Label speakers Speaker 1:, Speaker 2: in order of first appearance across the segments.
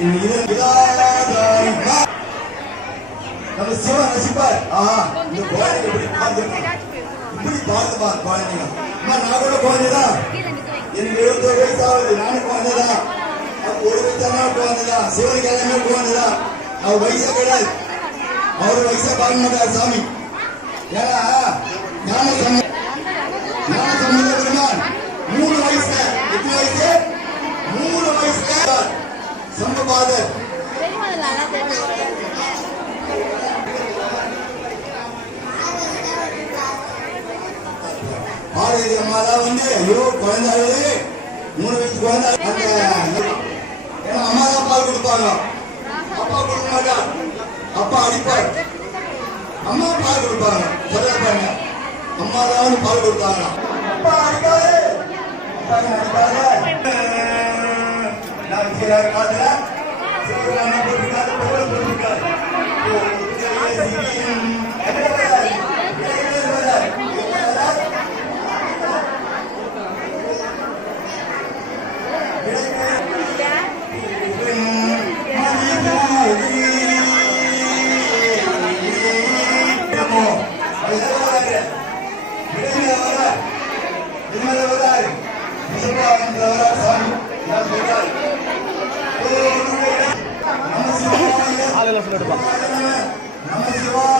Speaker 1: நம்ம சிவன் ரசிப்பார் ஆ இந்த குழந்தைங்க இப்படி இப்படி பாருங்கப்பா குழந்தைங்க அம்மா நான் கூட குழந்தைதான் எனக்கு வயசு ஆகுது நானும் குழந்தைதான் ஒரு குழந்தைதான் சிவனுக்கு எல்லாமே குழந்தைதான் அவர் கிடையாது அவர் வயசா பார்க்க மாட்டார் சாமி ஏன்னா ஞான சம ஞான சம்பந்த பெருமான் மூணு வயசுல எத்தனை வயசு மூணு வயசுல சம்பபாதர் பார்வதி அம்மா தான் வந்து ஐயோ குழந்தை அழுது மூணு வயசு குழந்தை அந்த ஏன்னா அம்மா தான் பால் கொடுப்பாங்க. அப்பா கொடுக்க மாட்டார் அப்பா அடிப்பார். அம்மா பால் கொடுப்பாங்க. சொல்ல பாருங்க. அம்மா தான் பால் கொடுத்தாங்க. அப்பா அடிக்காது. அப்பா அடிக்காது? நான் சீராக காதுல. சீராக போட்டுருக்காது போட்டுருக்காது
Speaker 2: ஓம் நமச்சிவாய
Speaker 3: நம சிவாய.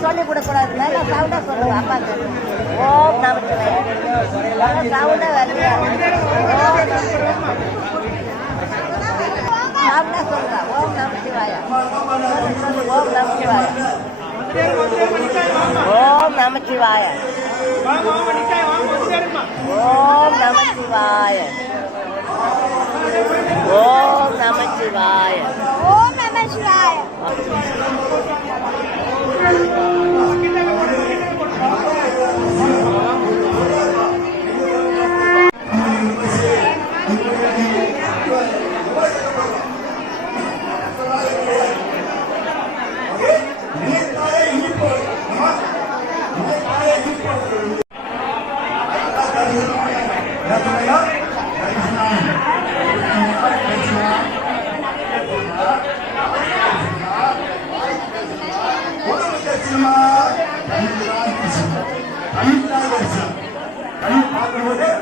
Speaker 2: எல்லாம் சொல்லி கொடுக்கூடாது நல்லா சவுண்டா சொல்லுங்க. அப்பாக்கு ஓம் நமச்சிவாய நல்லா வருது ஓம் சொல்லுங்க ஓம் நமச்சிவாய ஓம் நமச்சிவாய ஓம் நமச்சிவாய ஓம் நமச்சிவாய aí
Speaker 4: está a nossa.
Speaker 1: Aí, padre Rodrigo.